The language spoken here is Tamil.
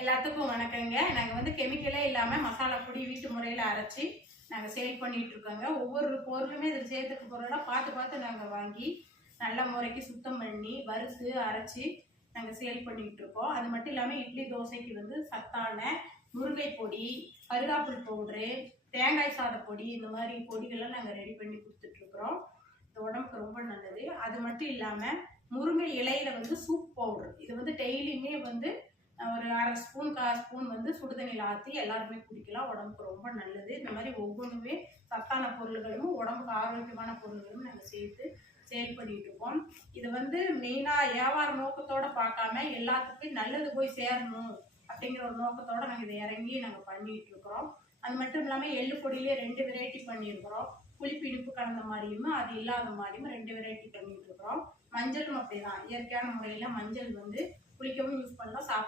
எல்லாத்துக்கும் வணக்கங்க. நாங்கள் வந்து கெமிக்கலே இல்லாமல் மசாலா பொடி வீட்டு முறையில் அரைச்சி நாங்கள் சேல் பண்ணிட்டு இருக்கோங்க. ஒவ்வொரு பொருளுமே இதில் சேர்த்துக்க பொருளாக பார்த்து பார்த்து நாங்கள் வாங்கி நல்ல முறைக்கு சுத்தம் பண்ணி வறுத்து அரைச்சி நாங்கள் சேல் பண்ணிட்டு இருக்கோம். அது மட்டும் இல்லாமல் இட்லி தோசைக்கு வந்து சத்தான முருங்கை பொடி, கருகாப்பிள் பவுட்ரு, தேங்காய் சாத பொடி, இந்த மாதிரி பொடிகள்லாம் நாங்கள் ரெடி பண்ணி கொடுத்துட்ருக்குறோம். இது உடம்புக்கு ரொம்ப நல்லது. அது மட்டும் இல்லாமல் முருங்கை இலையில வந்து சூப் பவுடர், இது வந்து டெய்லியுமே வந்து ஒரு அரை ஸ்பூன் 1/4 ஸ்பூன் வந்து சுடுதண்ணியில் ஆற்றி எல்லாருமே குடிக்கலாம். உடம்புக்கு ரொம்ப நல்லது. இந்த மாதிரி ஒவ்வொன்றுமே சத்தான பொருள்களும் உடம்புக்கு ஆரோக்கியமான பொருள்களும் நாங்கள் சேர்த்து சேல் பண்ணிட்டு இருக்கோம். இது வந்து மெயினாக வியாபார நோக்கத்தோடு பார்க்காம எல்லாத்துக்கும் நல்லது போய் சேரணும் அப்படிங்கிற ஒரு நோக்கத்தோடு நாங்கள் இதை இறங்கி நாங்கள் பண்ணிட்டு இருக்கிறோம். அது மட்டும் இல்லாமல் எள்ளு பொடியிலே 2 வெரைட்டி பண்ணியிருக்கிறோம். புளிப்பு இனிப்பு கலந்த மாதிரியும் அது இல்லாத மாதிரியும் 2 வெரைட்டி பண்ணிட்டு இருக்கிறோம். மஞ்சளும் அப்படிதான், இயற்கையான முறையில் மஞ்சள் வந்து குளிக்கவும் யூஸ் பண்ணலாம்,